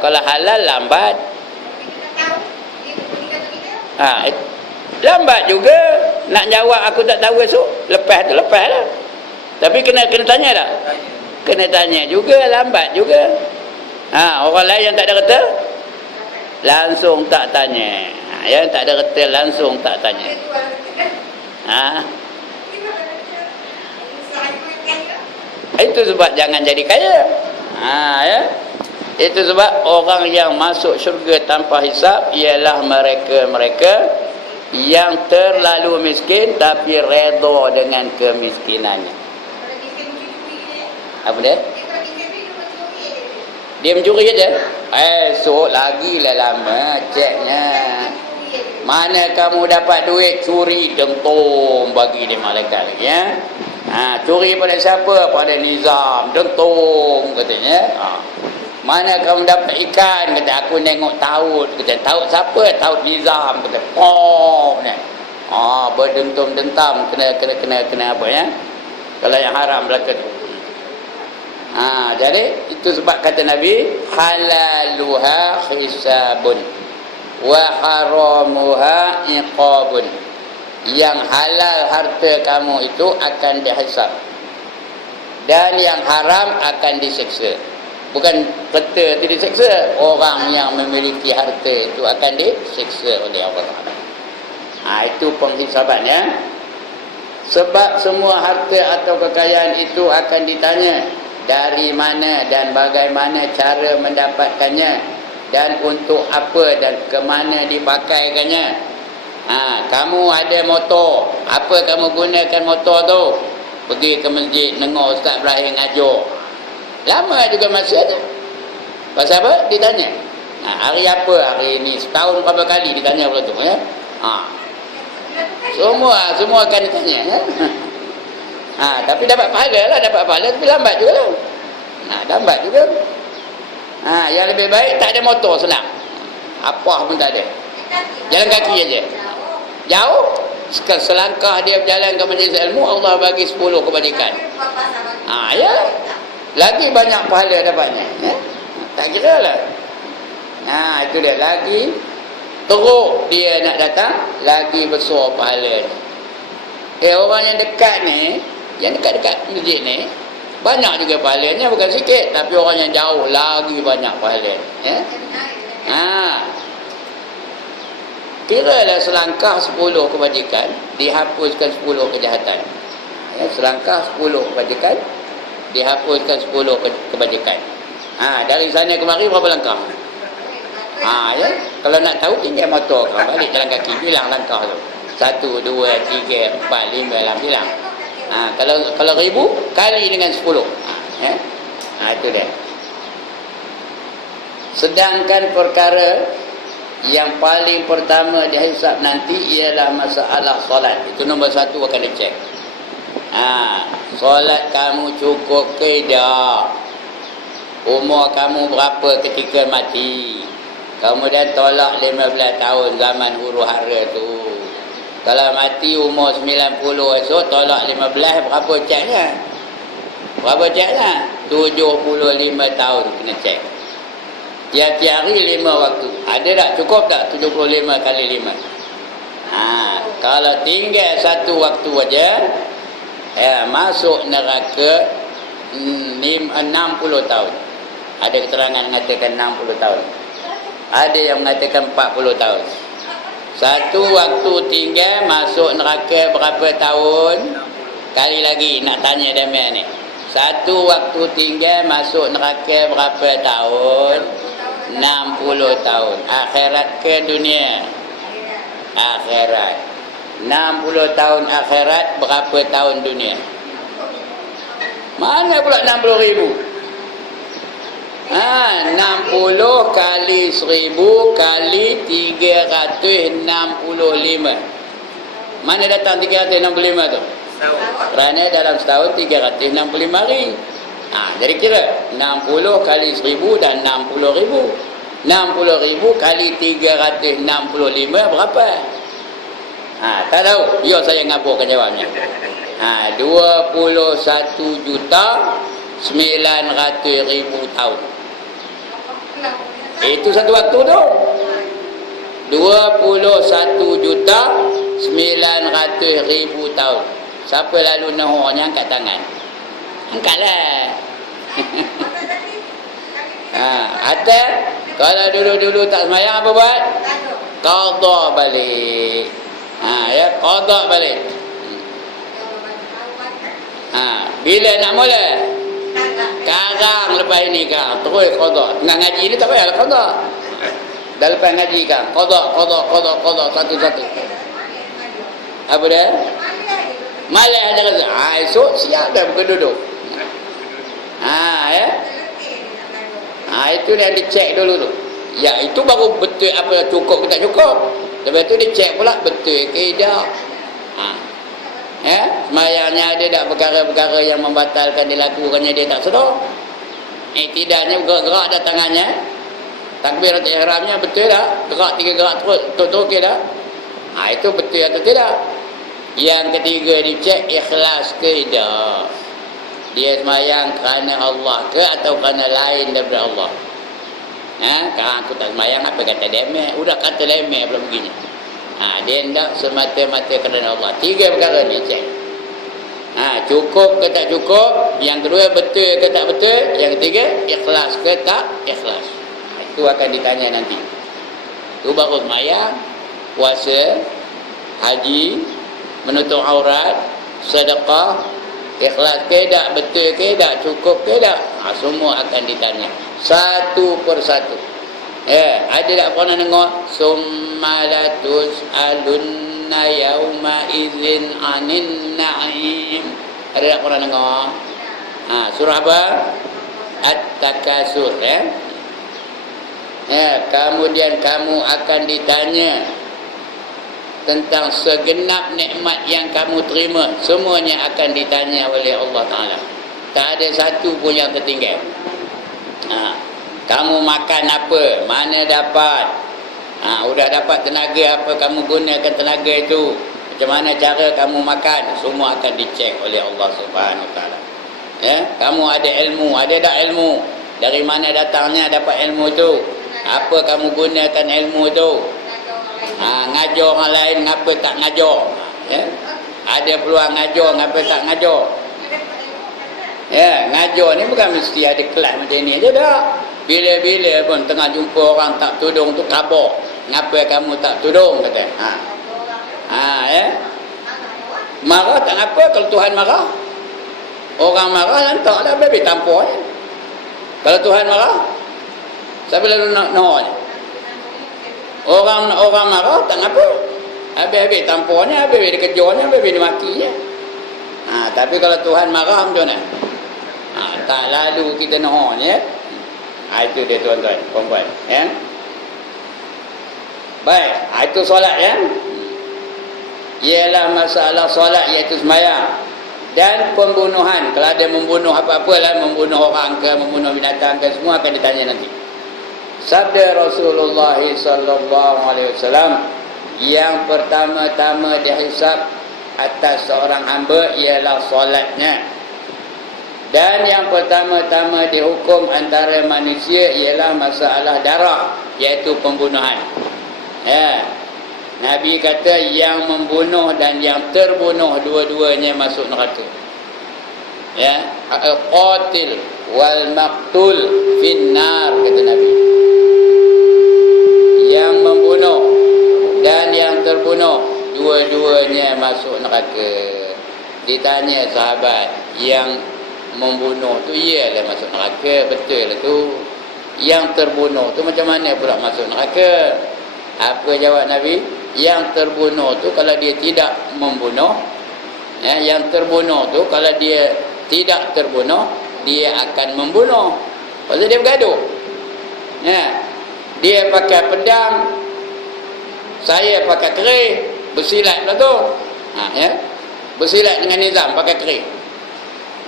Kalau halal lambat. Lambat juga. Nak jawab aku tak tahu esok. Lepas tu lepas lah. Tapi kena tanya tak? Kena tanya juga, lambat juga. Orang lain yang tak ada reta langsung tak tanya. Yang tak ada reta langsung tak tanya. Itu sebab jangan jadi kaya. Ya. Itu sebab orang yang masuk syurga tanpa hisap ialah mereka-mereka yang terlalu miskin tapi redha dengan kemiskinannya. Apa dia? Dia mencuri aja. Esok lagi lah lama ceknya. Mana kamu dapat duit curi dentum bagi dia malaikat lagi ya. Curi pada siapa? Pada Nizam dentum katanya. Mana kamu dapat ikan? Kata aku tengok taut. Kata taut siapa? Taut Nizam. Kata pom ni. Berdentum-dentam kena apa ya? Kalau yang haram belaka tu. Jadi itu sebab kata Nabi halaluha hisabun wa haramuha iqabun. Yang halal harta kamu itu akan dihisab dan yang haram akan diseksa. Bukan harta itu diseksa, orang yang memiliki harta itu akan diseksa oleh Allah. Itu penghisabannya. Sebab semua harta atau kekayaan itu akan ditanya dari mana dan bagaimana cara mendapatkannya dan untuk apa dan ke mana dipakaikannya. Kamu ada motor, apa kamu gunakan motor tu? Pergi ke masjid dengar Ustaz Ibrahim ngajar. Lama juga masih ada. Pasal apa? Ditanya. Hari apa hari ini? Setahun berapa kali ditanya pula tu ya? Semua akan ditanya ya? Tapi dapat pahala lah, tapi lambat juga lah. Lambat juga. Yang lebih baik tak ada motor senang. Apa pun tak ada. Jalan kaki aja. Jauh. Selangkah dia berjalan ke majlis ilmu, Allah bagi 10 kebajikan. Ya. Lagi banyak pahala dapatnya. Ya? Tak kira lah. Itu dia. Lagi teruk dia nak datang, lagi besar pahalanya. Orang yang dekat ni, yang dekat-dekat masjid ni, banyak juga pahalanya, bukan sikit. Tapi orang yang jauh lagi banyak pahalanya. Ya? Kiralah selangkah 10 kebajikan, dihapuskan 10 kejahatan. Selangkah 10 kebajikan, dihapuskan 10 kebajikan. Dari sana kemari berapa langkah? Ya. Kalau nak tahu tinggal motor kau balik jalan kaki, bilang langkah tu. 1, 2, 3, 4, 5, 6 bilang. Kalau 1000 kali dengan 10. Ya. Itu dia. Sedangkan perkara yang paling pertama dihisab nanti ialah masalah solat. Itu nombor 1 akan dicek. Solat kamu cukup ke tak? Umur kamu berapa ketika mati? Kemudian tolak 15 tahun zaman huru hara tu. Kalau mati umur 90 esok, tolak 15, berapa ceknya? Berapa ceknya? 75 tahun kena cek. Tiap-tiap hari 5 waktu. Ada tak? Cukup tak 75 kali 5? Kalau tinggal 1 waktu aja, masuk neraka 60 tahun. Ada keterangan mengatakan 60 tahun. Ada yang mengatakan 40 tahun. 1 waktu tinggal masuk neraka berapa tahun? Kali lagi nak tanya Damian ni. 1 waktu tinggal masuk neraka berapa tahun? 60 tahun. Akhirat ke dunia? Akhirat. 60 tahun akhirat, berapa tahun dunia? Mana pula 60,000? 60 kali 1000 kali 365. Mana datang 365 tu? Kerana dalam setahun 365 hari. Jadi kira 60 kali 1000 dan 60,000. 60,000 kali 365 berapa? Tak tahu. Biar saya ngaburkan jawabnya. 21.900.000 tahun. Itu satu waktu tu 21.900.000 tahun. Siapa lalu nahornya angkat tangan? Angkatlah. Atas kalau dulu-dulu tak semayang apa buat? Qadha balik. Ya, qadha balik. Bila nak mula? Sekarang lepas ini kan terus qadha. Tengah ngaji ni tak payah qadha. Dah lepas ngaji kan qadha satu-satu. Apa dia? Malah ada kata. Esok siap dah bukan duduk. Ya. Itu yang dicek dulu tu. Ya, itu baru betul apa cukup ke tak cukup. Lepas tu dia cek pula betul ke tidak. Ya, semayangnya ada tak perkara-perkara yang membatalkan dilakukannya dia tak sedar. Tidaknya gerak-gerak dah tangannya. Takbiratul ihramnya betul tak? Gerak 3 gerak terus betul ke tak? Itu betul atau tidak? Yang ketiga dicek ikhlas ke tidak. Dia semayang kerana Allah ke atau kerana lain daripada Allah. Kalau aku tak semayang apa kata lemeh. Udah kata lemeh pula begini. Dia hendak semata-mata kerana Allah. 3 perkara ni cek. Cukup ke tak cukup. Yang kedua betul ke tak betul. Yang ketiga ikhlas ke tak ikhlas. Itu akan ditanya nanti. Itu baru semayang, puasa, haji, menutup aurat, sedekah, ikhlas ke tak, betul ke tak, cukup ke tak. Semua akan ditanya satu persatu. Ada tak pernah dengar summalatus alunna yauma idzin anin na'im? Ada tak pernah dengar? Surah apa? At-Takasur. Kemudian kamu akan ditanya tentang segenap nikmat yang kamu terima. Semuanya akan ditanya oleh Allah Ta'ala. Tak ada satu pun yang tertinggal. Kamu makan apa? Mana dapat? Udah dapat tenaga apa? Kamu gunakan tenaga itu. Macam mana cara kamu makan? Semua akan dicek oleh Allah Subhanahu Wa Ta'ala. Kamu ada ilmu. Ada tak ilmu? Dari mana datangnya dapat ilmu itu? Apa kamu gunakan ilmu itu? Ngajar orang lain, ngapa tak ngajar? Ada peluang ngajar, ngapa tak ngajar? Ngajar ni bukan mesti ada kelas macam ni aja dah. Bila-bila pun tengah jumpa orang tak tudung tu khabar. Ngapa kamu tak tudung kata. Marah tak apa kalau Tuhan marah. Orang marah lantaklah babi tampar. Kalau Tuhan marah, siapa lalu nak ni? Orang marah tak apa. Habis-habis tamparnya, habis-habis dia kejarnya, habis-habis dia makinya. Tapi kalau Tuhan marah macam mana? Tak lalu kita nak ya. Itu dia tuan-tuan, perempuan. Baik, itu solat ya. Ialah masalah solat iaitu sembahyang dan pembunuhan. Kalau ada membunuh apa-apalah, membunuh orang ke, membunuh binatang ke, semua akan ditanya nanti. Sabda Rasulullah sallallahu alaihi wasallam, yang pertama-tama dihisab atas seorang hamba ialah solatnya. Dan yang pertama-tama dihukum antara manusia ialah masalah darah, iaitu pembunuhan. Nabi kata yang membunuh dan yang terbunuh dua-duanya masuk neraka. Al-qatil wal maqtul finnar, kata Nabi. Yang membunuh dan yang terbunuh dua-duanya masuk neraka. Ditanya sahabat, yang membunuh tu iyalah masuk neraka, betul lah tu. Yang terbunuh tu macam mana pula masuk neraka? Apa jawab Nabi? Yang terbunuh tu kalau dia tidak membunuh, yang terbunuh tu kalau dia tidak terbunuh, dia akan membunuh. Pasal dia bergaduh. Dia pakai pedang, saya pakai kerih, bersilat pula tu. Bersilat dengan Nizam pakai kerih.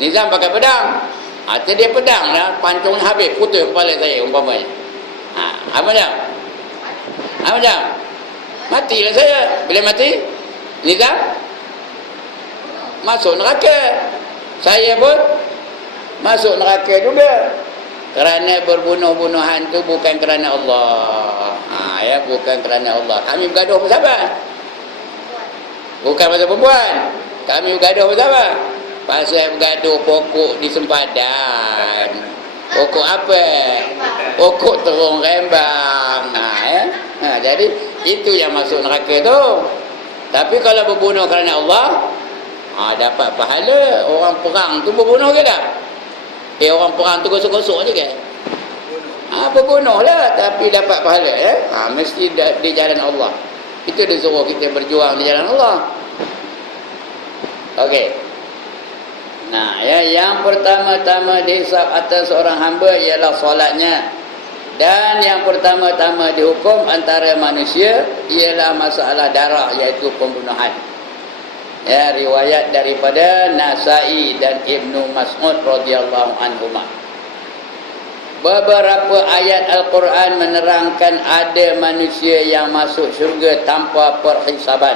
Nizam pakai pedang. Hati dia pedang dah, pancungnya habis, putus kepala saya umpamanya. Apa jam? Apa jam? Matilah saya. Bila mati, Nizam masuk neraka. Saya pun masuk neraka juga. Kerana berbunuh-bunuhan tu bukan kerana Allah. Ya, bukan kerana Allah. Kami bergaduh pasal apa? Bukan pasal perempuan. Kami bergaduh pasal apa? Pasal bergaduh pokok di sempadan. Pokok apa? Pokok terung rembang. Jadi itu yang masuk neraka tu. Tapi kalau berbunuh kerana Allah, dapat pahala. Orang perang tu berbunuh ke tak? Orang perang tu gosok-gosok je ke? Berbunuh lah, tapi dapat pahala. Mesti di jalan Allah. Itu dia suruh kita berjuang di jalan Allah. Okey. Nah, yang pertama-tama dihisab atas seorang hamba ialah solatnya. Dan yang pertama-tama dihukum antara manusia ialah masalah darah, iaitu pembunuhan. Ya, riwayat daripada Nasa'i dan Ibnu Mas'ud radhiyallahu anhuma. Beberapa ayat Al-Quran menerangkan ada manusia yang masuk syurga tanpa perhisaban.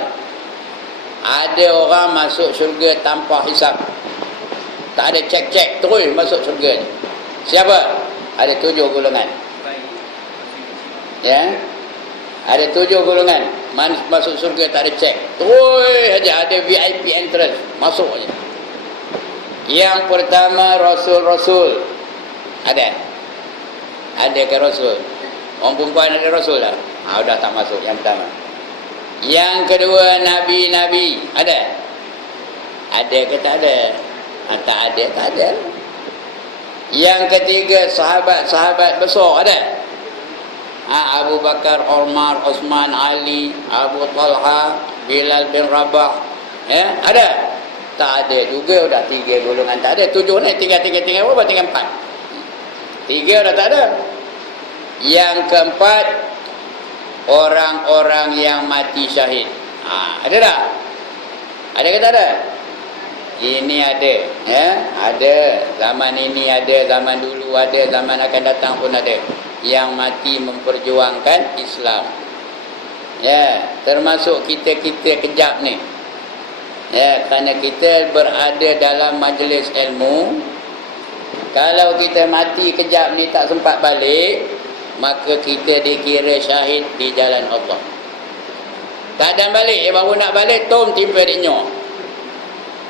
Ada orang masuk syurga tanpa hisab. Tak ada cek-cek, terus masuk syurga ni. Siapa? Ada 7 golongan. Ya. Ada 7 golongan. Masuk syurga tak ada cek. Terus aja ada VIP entrance, masuk aja. Yang pertama Rasul-Rasul. Ada ke Rasul? Orang perempuan ada Rasul lah. Dah tak masuk yang pertama. Yang kedua Nabi-Nabi. Ada ke tak ada? Tak ada. Yang ketiga sahabat-sahabat besar. Abu Bakar, Umar, Osman, Ali, Abu Talha, Bilal bin Rabah. Ada? Tak ada juga. Dah 3 golongan tak ada. 7 ni tinggal berapa? Tinggal 4. 3 dah tak ada. Yang keempat, orang-orang yang mati syahid. Ada tak? Ada ke tak ada? Ini ada. Ada. Zaman ini ada, zaman dulu ada, zaman akan datang pun ada. Yang mati memperjuangkan Islam. Termasuk kita kejap ni. Kerana kita berada dalam majlis ilmu. Kalau kita mati kejap ni tak sempat balik, maka kita dikira syahid di jalan Allah. Tak ada balik, baru nak balik, timpa dia nyok.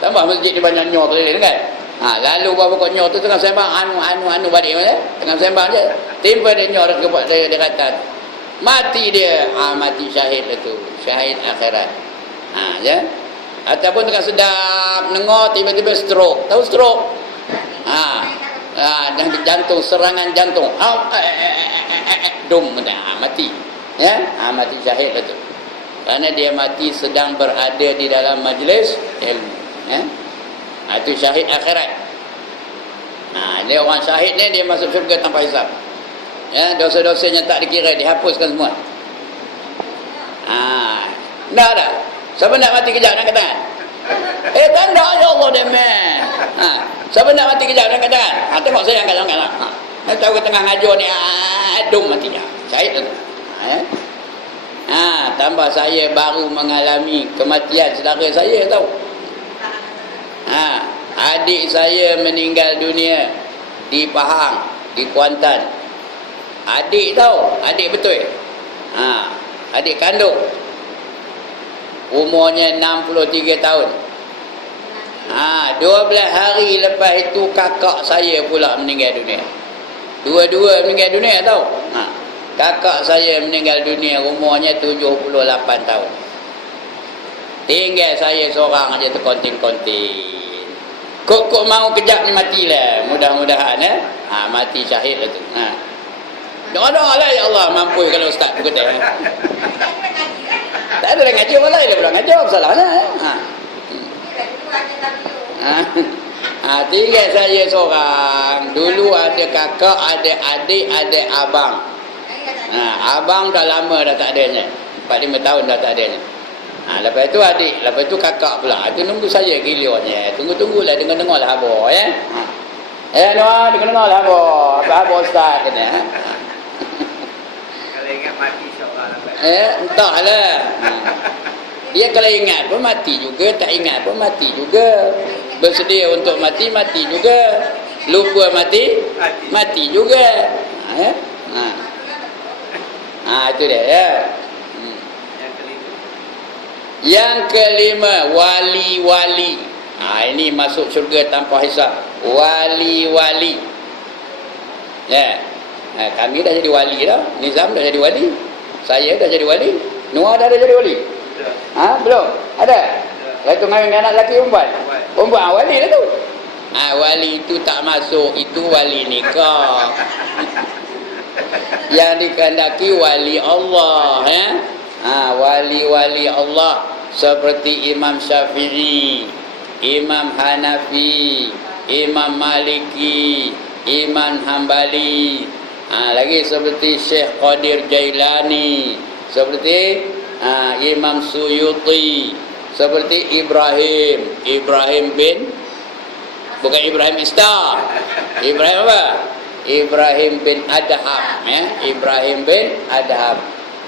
Tambah masjid dia banyak nyok keliling kan? Lalu baru kau nyok tu tengah sembang, anu balik mana? Tengah sembang je. Timpa dia nyok dia kata. Mati dia, mati syahid itu, syahid akhirat. Ataupun tengah sedap nengok, tiba-tiba stroke. Tahu stroke? Jantung, serangan jantung. Mati. Mati syahid itu. Kerana dia mati sedang berada di dalam majlis ilmu. Itu syahid akhirat. Dia orang syahid ni dia masuk syurga tanpa hisab. Dosa-dosanya tak dikira, dihapuskan semua. Dah ada. Siapa nak mati kejap nak katakan? Tanda ya Allah dia meh. Siapa nak mati kejap nak katakan? Tengok saya angkat-angkat lah. Nak tahu tengah ngajar ni mati dah. Syahid tu. Tambah saya baru mengalami kematian saudara saya tahu. Adik saya meninggal dunia di Pahang, di Kuantan. Adik tahu, adik betul. Adik kandung. Umurnya 63 tahun. 12 hari lepas itu kakak saya pula meninggal dunia. Dua-dua meninggal dunia tahu. Kakak saya meninggal dunia umurnya 78 tahun. Tinggal saya seorang aja terkonting-konting. Kok mau kejap ni matilah. Mudah-mudahan mati syahid lah tu. Doa-doa lah ya Allah mampu kalau ustaz tu kata. Tak ada orang ngaji, orang lain dia ngaji, apa salahnya? Tinggal saya seorang. Dulu ada kakak, ada adik, ada abang. Abang dah lama dah tak adanya. 4-5 tahun dah tak adanya. Lepas tu adik, lepas tu kakak pula. Itu nunggu saya giliornya. Tunggu-tunggulah, dengar-dengarlah abah ya. Noah, dengar-dengarlah abah. Abah ustaz kena. Kalau ingat mati seorang lah. Entahlah. Dia kalau ingat pun mati juga, tak ingat pun mati juga. Bersedia untuk mati, mati juga. lupa mati juga. Ya. Itu dia ya. Yang kelima, wali-wali. Ini masuk syurga tanpa hisab. Wali-wali. Ya. Kami dah jadi wali dah. Nizam dah jadi wali. Saya dah jadi wali. Noah dah jadi wali. Belum? Ada? Itu main anak lelaki perempuan. Perempuan wali lah tu. Wali itu tak masuk. Itu wali nikah. Yang dikehendaki wali Allah ya. Wali-wali Allah seperti Imam Syafi'i, Imam Hanafi, Imam Maliki, Imam Hambali. Lagi seperti Syekh Qadir Jailani, seperti Imam Suyuti, seperti Ibrahim bin, bukan Ibrahim Ista. Ibrahim apa? Ibrahim bin Adham ya. Ibrahim bin Adham.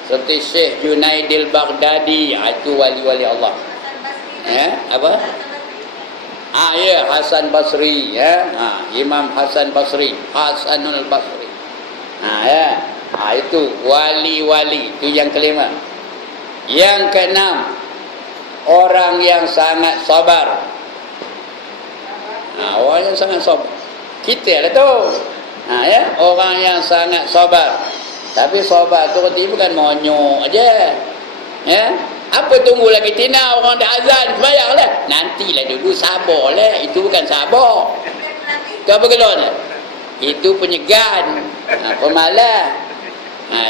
Seperti Syekh Junaidil Baghdadi. Itu wali-wali Allah. Ya, apa? Ya, Hasan Basri ya. Imam Hasan Basri, Hasanul Basri. Ya. Itu wali-wali. Itu yang kelima. Yang keenam, orang yang sangat sabar. Orang yang sangat sabar. Kita lah tu. Ya, orang yang sangat sabar. Tapi sabar tu bukan monyok aja. Ya. Apa tunggu lagi tina orang dah azan sembahyanglah. Nantilah dulu sabarlah. Itu bukan sabar. Itu apa kelon? Itu penyegan. Pemalas.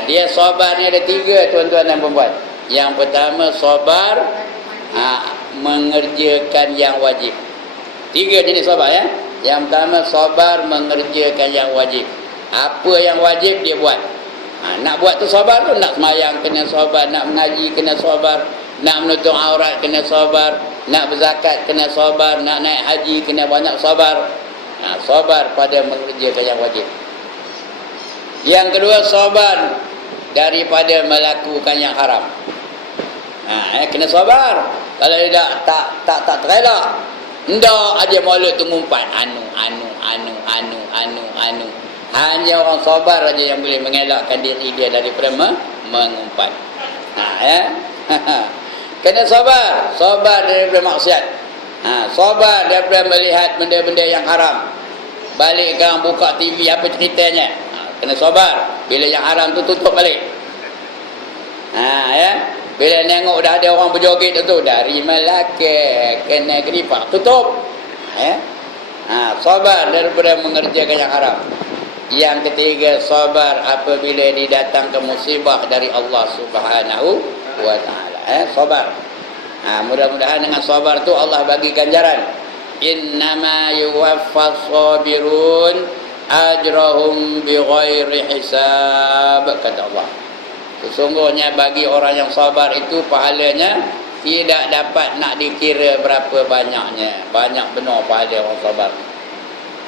Dia sabarnya ada 3 tuan-tuan dan puan-puan. Yang pertama sabar mengerjakan yang wajib. 3 jenis sabar ya. Yang pertama sabar mengerjakan yang wajib. Apa yang wajib dia buat. Nak buat tu sabar tu. Nak semayang kena sabar. Nak mengaji kena sabar. Nak menutup aurat kena sabar. Nak berzakat kena sabar. Nak naik haji kena banyak sabar. Sabar pada mengerjakan yang wajib. Yang kedua sabar daripada melakukan yang haram. Kena sabar. Kalau dia tak terelak, ndak aja mulut tu ngumpat anu. Hanya orang sabar aja yang boleh mengelakkan diri dia daripada mengumpat. Ya. Kena sabar daripada maksiat. Sabar daripada melihat benda-benda yang haram. Balik kang buka TV apa ceritanya? Kena sabar. Bila yang haram tu tutup balik. Ya. Bila nengok dah ada orang berjoget tu dari Melaka ke negeri Pak tutup. Ya. Sabar daripada mengerjakan yang haram. Yang ketiga sabar apabila didatangkan musibah dari Allah Subhanahu wa taala. Sabar. Mudah-mudahan dengan sabar tu Allah bagi ganjaran. Innama yuwaffas sabirun ajrahum bighairi hisab, kata Allah. Sesungguhnya bagi orang yang sabar itu pahalanya tidak dapat nak dikira berapa banyaknya. Banyak benar pahala orang sabar.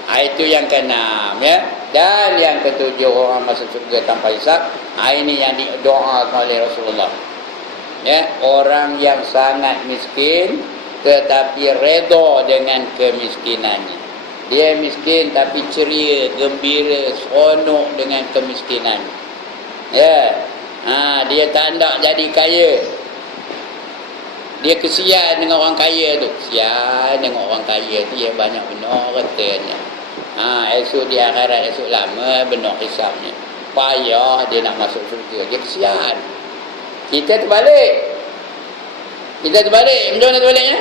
Itu yang keenam ya. Dan yang ketujuh orang masuk surga tanpa hisab. Ini yang didoakan oleh Rasulullah. Ya, orang yang sangat miskin tetapi redha dengan kemiskinannya. Dia miskin tapi ceria, gembira, seronok dengan kemiskinannya. Ya. Dia tak nak jadi kaya. Dia kesian dengan orang kaya tu. Kesian dengan orang kaya tu yang banyak benar katanya. Esok dia akhirat, esok lama benar hisabnya. Payah dia nak masuk surga. Dia kesian. Kita terbalik. Macam mana terbaliknya?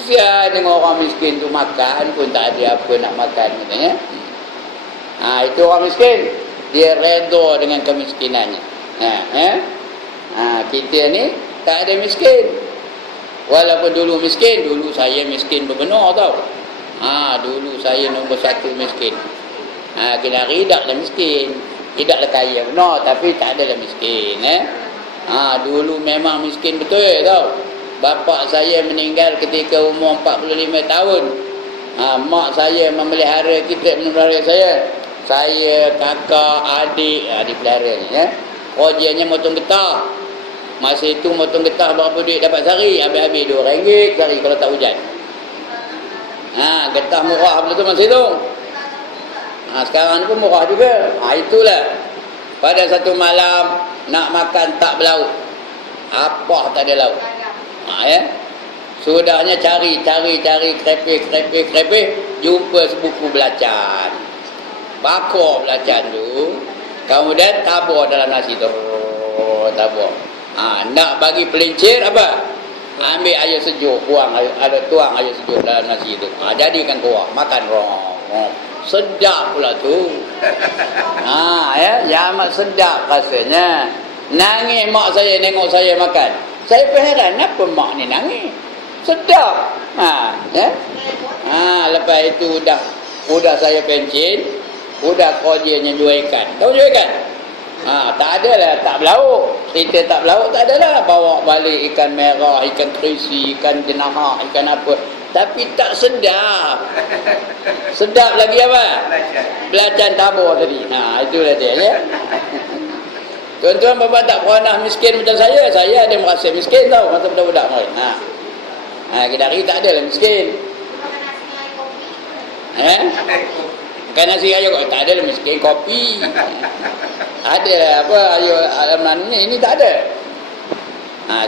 Kesian dengan orang miskin tu makan pun tak ada apa nak makan katanya. Itu orang miskin. Dia redha dengan kemiskinannya. Kita ni tak ada miskin. Walaupun dulu miskin, dulu saya miskin berbenar tau. Dulu saya nombor 1 miskin. Kena tidaklah miskin. Tidaklah kaya benar, tapi tak adalah miskin. Dulu memang miskin betul tau. Bapa saya meninggal ketika umur 45 tahun. Mak saya memelihara kita, memelihara saya. Saya, kakak, adik pelihara ni ya. Kerjanya motong getah. Masa itu motong getah berapa duit dapat sehari? Habis-habis RM2 sehari kalau tak hujan. Getah murah betul masa itu. Sekarang ni pun murah juga. Itulah. Pada satu malam nak makan tak berlauk. Apa tak ada lauk. Ya. Sudahnya cari krepeh, jumpa sebuku belacan. Bakar belacan tu, kemudian tabur dalam nasi tu. Tabur. Nak bagi pelincir apa? Ambil air sejuk, tuang air sejuk dalam nasi tu. Jadikan kuah, makan sedap pula tu. Ya, amat sedap rasanya. Nangis mak saya tengok saya makan. Saya pun heran, kenapa mak ni nangis? Sedap. Ya. Lepas itu udah saya pencin, udah kerjanya jual ikan. Tahu jual ikan? Tak ada lah, tak berlauk. Cerita tak berlauk tak ada lah. Bawa balik ikan merah, ikan terisi, ikan jenahak, ikan apa. Tapi tak sedap. Sedap lagi apa? Belacan tabur tadi. Itulah dia ya. Tuan-tuan bapak tak pernah miskin macam saya. Saya ada merasa miskin tau masa budak-budak main. Kedari tak ada lah miskin. Bukan nasi ayo tak ada lah miskin. Kopi. Ada apa ayo alam ini tak ada.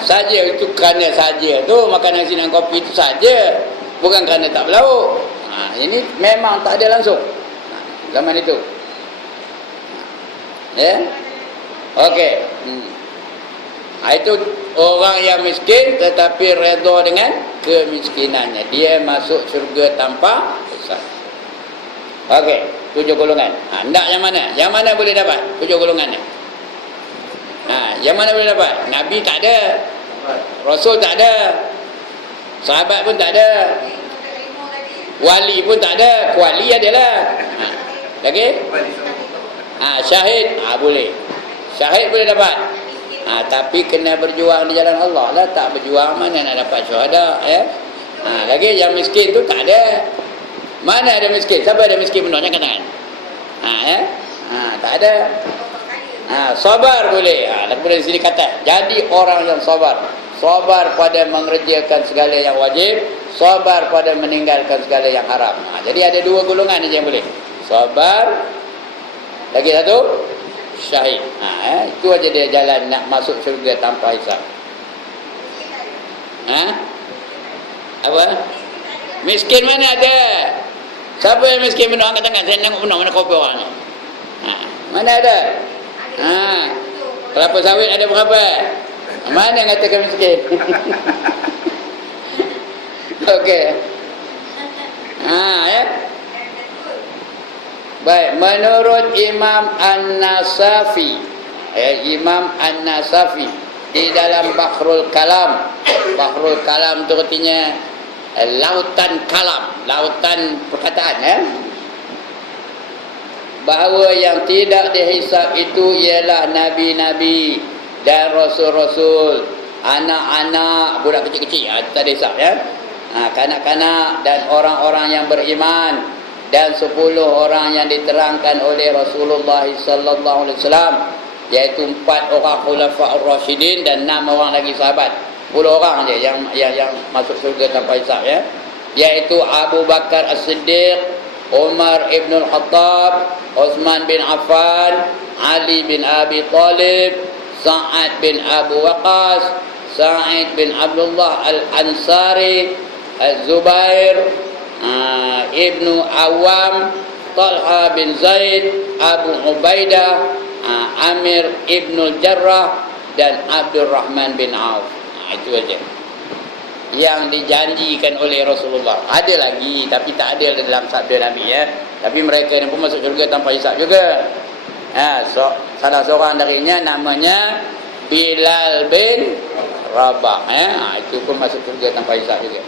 Saja itu kerana saja tu makan nasi dan kopi itu saja. Bukan kerana tak berlauk. Ini memang tak ada langsung. Zaman itu. Ya. Okey. Itu orang yang miskin tetapi redha dengan kemiskinannya. Dia masuk syurga tanpa hisab. Okey, 7 golongan. Hendak yang mana? Yang mana boleh dapat 7 golongan ni? Yang mana boleh dapat? Nabi tak ada. Rasul tak ada. Sahabat pun tak ada. Wali pun tak ada. Wali adalah. Lagi? Syahid. Boleh. Syahid boleh dapat. Tapi kena berjuang di jalan Allah lah. Tak berjuang mana nak dapat syuhada ya. Lagi yang miskin tu tak ada. Mana ada miskin? Siapa ada miskin penuh? Angkat tangan. Ya. Tak ada. Sabar boleh. Kemudian di sini kata, jadi orang yang sabar. Sabar pada mengerjakan segala yang wajib, sabar pada meninggalkan segala yang haram. Jadi ada 2 golongan ni yang boleh. Sabar. Lagi satu, syahid. Itu aja dia jalan nak masuk syurga tanpa hisab. Apa? Miskin mana ada? Siapa yang miskin penuh? Angkat tangan. Saya tengok penuh mana kopi orang ni. Mana ada? Kelapa sawit ada berapa? Mana yang katakan miskin? Okey. Ya. Baik, menurut Imam An-Nasafi, Imam An-Nasafi di dalam Bahrul Kalam. Bahrul Kalam itu artinya lautan kalam, lautan perkataan ya. Bahawa yang tidak dihisab itu ialah nabi-nabi dan rasul-rasul, anak-anak, budak kecil-kecil, tak dihisab ya. Kanak-kanak dan orang-orang yang beriman dan 10 orang yang diterangkan oleh Rasulullah sallallahu alaihi wasallam, iaitu 4 orang khulafaur rasyidin dan 6 orang lagi sahabat. 10 orang aja yang masuk surga tanpa hisab ya. Iaitu Abu Bakar As-Siddiq, Umar ibn al-Khattab, Uthman bin Affan, Ali bin Abi Talib, Sa'ad bin Abu Waqqas, Sa'id bin Abdullah Al-Ansari, Az-Zubair, Ibnu Awam, Talha bin Zaid, Abu Ubaidah, Amir ibn Jarrah dan Abdurrahman bin Auf. Itu aja yang dijanjikan oleh Rasulullah. Ada lagi tapi tak ada dalam sabda Nabi ya. Tapi mereka ni pun masuk syurga tanpa hisab juga. Salah seorang darinya namanya Bilal bin Rabah itu pun masuk syurga tanpa hisab juga.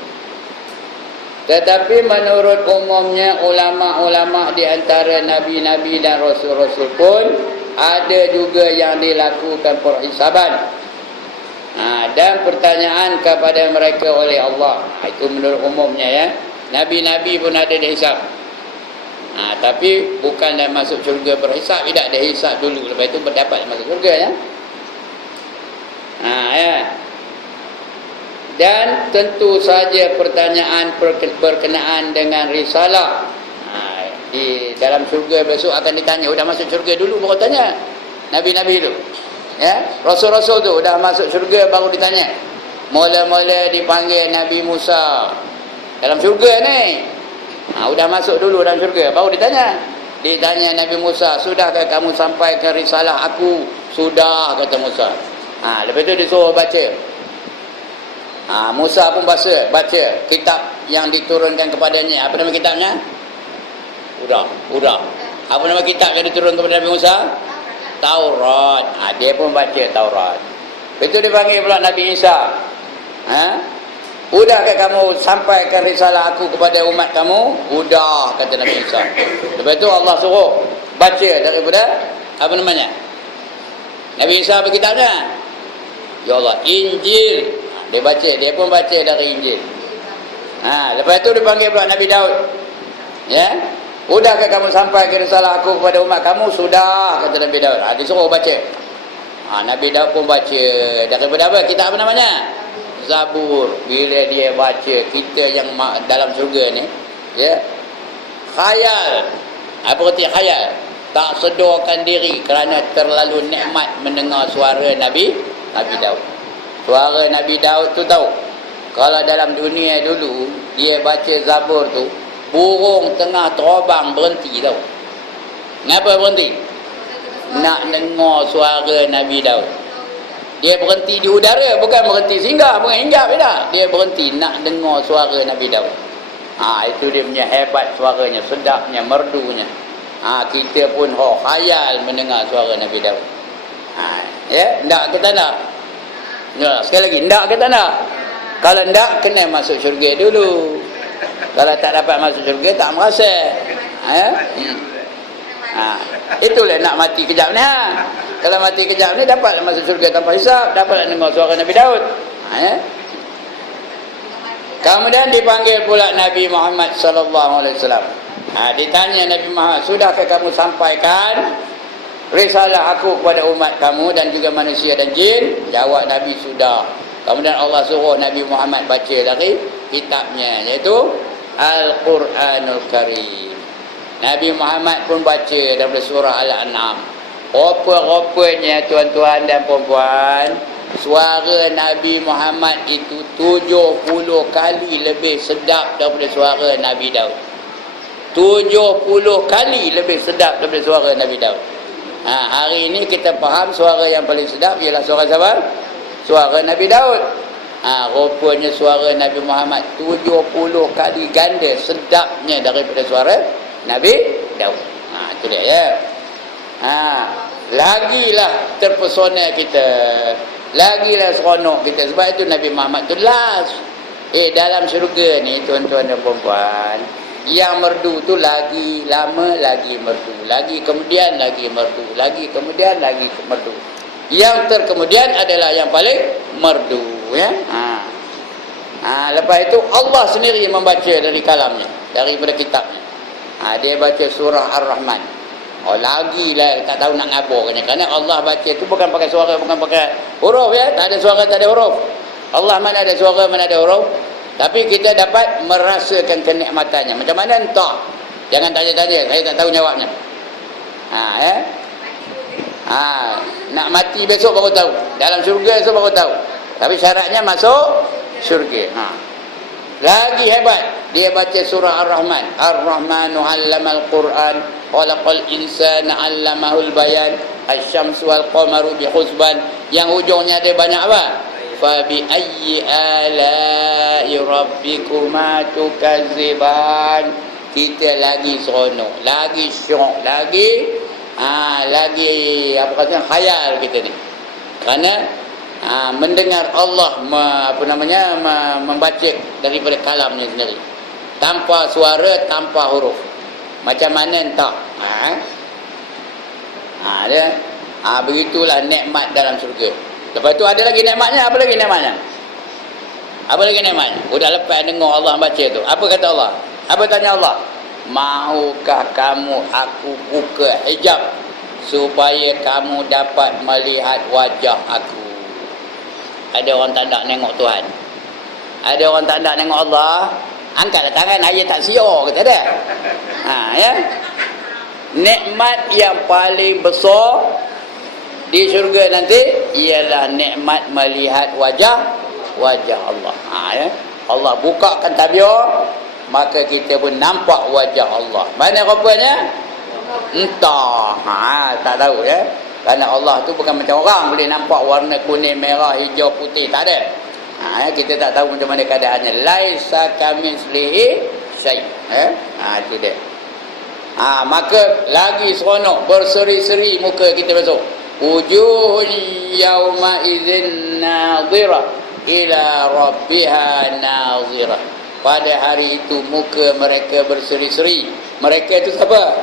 Tetapi menurut umumnya ulama-ulama di antara nabi-nabi dan rasul-rasul pun ada juga yang dilakukan perhisaban dan pertanyaan kepada mereka oleh Allah. Itu menurut umumnya ya. Nabi-nabi pun ada dihisab. Tapi bukan dah masuk syurga berhisab, tidak dihisab dulu, lepas itu berdapat masuk syurga ya. Ya. Dan tentu saja pertanyaan berkenaan dengan risalah. di dalam syurga besok akan ditanya. Sudah masuk syurga dulu baru tanya. Nabi-nabi tu, ya, rasul-rasul tu dah masuk syurga baru ditanya. Mula-mula dipanggil Nabi Musa dalam syurga ni. Sudah masuk dulu dalam syurga baru ditanya. Ditanya Nabi Musa, sudahkah kamu sampaikan risalah aku? Sudah, kata Musa. Lepas tu disuruh baca. Musa pun baca kitab yang diturunkan kepadanya. Apa nama kitabnya? Udah. Apa nama kitab yang diturunkan kepada Nabi Musa? Taurat. Dia pun baca Taurat. Itu dipanggil pula Nabi Isa. Udahkah kamu sampaikan risalah aku kepada umat kamu? Udah, kata Nabi Isa. Lepas tu Allah suruh baca daripada apa namanya? Nabi Isa apa kitabnya? Ya Allah, Injil. Dia baca, dia pun baca dari Injil. Lepas tu dipanggil pula Nabi Daud. Ya? Udahkah kamu sampaikan risalah aku kepada umat kamu? Sudah, kata Nabi Daud. Disuruh baca. Nabi Daud pun baca daripada apa? Kitab apa namanya? Zabur. Bila dia baca, kita yang dalam syurga ni, ya, khayal. Apa arti khayal? Tak sedorkan diri kerana terlalu nikmat mendengar suara Nabi Daud. Suara Nabi Daud tu tahu, kalau dalam dunia dulu dia baca Zabur tu, burung tengah terbang berhenti tahu. Kenapa berhenti? Nak dengar suara Nabi Daud. Dia berhenti di udara, bukan berhenti singgah, bukan hinggap dah. Dia berhenti nak dengar suara Nabi Daud. Itu dia punya hebat suaranya, sedapnya, merdunya. Kita pun khayal mendengar suara Nabi Daud. Ya, ndak ke tak nak? Ya, sekali lagi, ndak ke tak nak? Kalau ndak, kena masuk syurga dulu. Kalau tak dapat masuk syurga, tak merasa. Itulah nak mati kejap ni. Kalau mati kejap ni, dapat masuk syurga tanpa hisap, dapat dengar suara Nabi Daud. Kemudian dipanggil pula Nabi Muhammad sallallahu alaihi wasallam. Ditanya Nabi Muhammad, sudahkah kamu sampaikan risalah aku kepada umat kamu dan juga manusia dan jin? Jawab Nabi, sudah. Kemudian Allah suruh Nabi Muhammad baca dari kitabnya, iaitu Al-Quranul Karim. Nabi Muhammad pun baca daripada surah Al-An'am. Rupa-rupanya tuan-tuan dan puan-puan, suara Nabi Muhammad itu 70 kali lebih sedap daripada suara Nabi Daud. 70 kali lebih sedap daripada suara Nabi Daud. Hari ini kita faham suara yang paling sedap ialah suara siapa? Suara Nabi Daud. Rupanya suara Nabi Muhammad 70 kali ganda sedapnya daripada suara Nabi Daud. Itu dia, ya. Lagilah terpesona kita, lagilah seronok kita. Sebab itu Nabi Muhammad tu last. Dalam syurga ni tuan-tuan dan puan-puan, yang merdu tu lagi lama lagi merdu, lagi kemudian lagi merdu, lagi kemudian lagi merdu. Yang terkemudian adalah yang paling merdu, ya. Lepas itu Allah sendiri membaca dari kalamnya, daripada kitabnya. Dia baca surah Ar-Rahman. Lagilah tak tahu nak ngaburkannya, kerana Allah baca tu bukan pakai suara, bukan pakai huruf, ya. Tak ada suara, tak ada huruf. Allah mana ada suara, mana ada huruf. Tapi kita dapat merasakan kenikmatannya. Macam mana entah. Jangan tanya-tanya, saya tak tahu jawabnya. Nak mati besok baru tahu. Dalam syurga besok baru tahu. Tapi syaratnya masuk syurga. Lagi hebat, dia baca surah Ar-Rahman. Ar-Rahmanu 'allamal Qur'an, khalaqal insana 'allamahul bayan, asy-syamsu wal qamaru bihusban. Yang hujungnya ada banyak apa? Fa bi ayyi ala'i rabbikuma tukazziban. Kita lagi seronok, lagi syok, lagi apa kata, khayal kita ni. Kerana mendengar Allah membaca daripada kalamnya sendiri, tanpa suara, tanpa huruf. Macam mana entah. Begitulah nikmat dalam syurga. Lepas tu ada lagi nikmatnya. Apa lagi nikmatnya? Apa lagi nikmatnya? Udah lepas dengar Allah baca tu, apa kata Allah? Apa tanya Allah? Maukah kamu aku buka hijab supaya kamu dapat melihat wajah aku? Ada orang tak nak tengok Tuhan, ada orang tak nak tengok Allah, angkatlah tangan, ayat tak siar, kata ada. Ya. nikmat yang paling besar di syurga nanti ialah nikmat melihat wajah Allah. Ya. Allah bukakan tabiat, maka kita pun nampak wajah Allah. Mana rupanya? Entah. Tak tahu ya. Kerana Allah tu bukan macam orang boleh nampak warna kuning, merah, hijau, putih. Tak ada. Kita tak tahu macam mana keadaannya. Laisa kamitslihi syai'. Itu dia. Maka lagi seronok, berseri-seri muka kita besok. Wujuhun yawma idzin nadhirah ila rabbiha nadhirah. Pada hari itu muka mereka berseri-seri. Mereka itu siapa?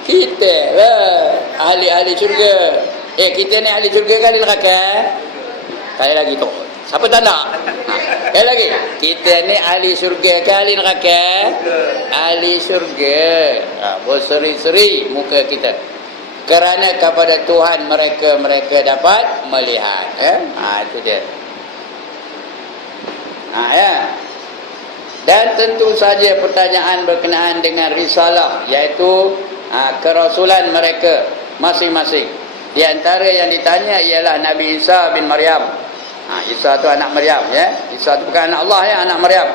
Kita lah, ahli-ahli syurga. Kita ni ahli syurga ke ahli neraka? Kali lagi tu. Siapa tak nak? Kali lagi. Kita ni ahli syurga ke ahli neraka? Ahli syurga. Berseri-seri muka kita. Kerana kepada Tuhan mereka dapat melihat. Itu dia. Ya. Dan tentu saja pertanyaan berkenaan dengan risalah, iaitu kerasulan mereka masing-masing. Di antara yang ditanya ialah Nabi Isa bin Maryam. Isa tu anak Maryam, ya. Isa tu bukan anak Allah, ya, anak Maryam.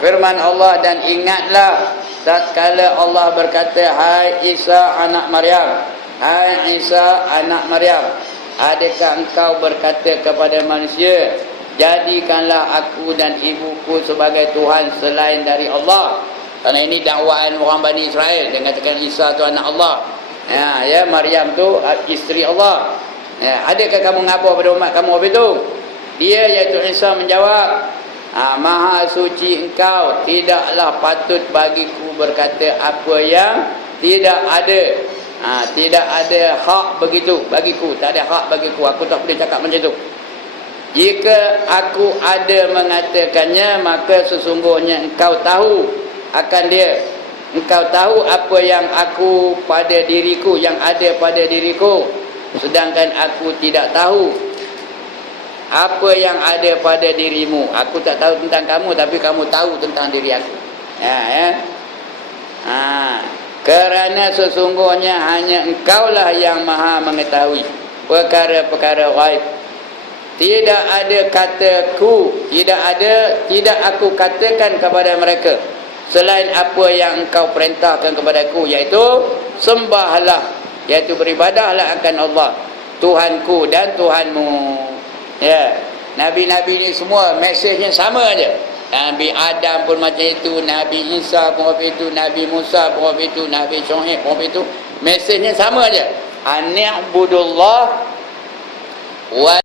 Firman Allah, dan ingatlah tatkala Allah berkata, hai Isa anak Maryam, hai Isa anak Maryam, adakah engkau berkata kepada manusia, jadikanlah aku dan ibuku sebagai Tuhan selain dari Allah? Kerana ini dakwaan orang Bani Israel. Dia katakan Isa tu anak Allah. Ya, Maryam tu isteri Allah. Ya, adakah kamu ngapa pada umat kamu apa itu? Dia iaitu Isa menjawab, Maha suci engkau, tidaklah patut bagiku berkata apa yang tidak ada. Tidak ada hak begitu bagiku. Tak ada hak bagiku. Aku tak boleh cakap macam itu. Jika aku ada mengatakannya, maka sesungguhnya engkau tahu akan dia. Engkau tahu apa yang aku pada diriku, yang ada pada diriku, sedangkan aku tidak tahu apa yang ada pada dirimu. Aku tak tahu tentang kamu, tapi kamu tahu tentang diri aku. Kerana sesungguhnya hanya engkaulah yang maha mengetahui perkara-perkara ghaib. Tidak ada kataku, tidak aku katakan kepada mereka selain apa yang engkau perintahkan kepadaku, iaitu sembahlah, iaitu beribadahlah akan Allah, Tuhanku dan Tuhanmu. Ya, nabi-nabi ni semua mesejnya sama aja. Nabi Adam pun macam itu, Nabi Isa pun macam itu, Nabi Musa pun macam itu, Nabi Syuaib pun macam itu. Mesejnya sama aja. Ani'budullah wa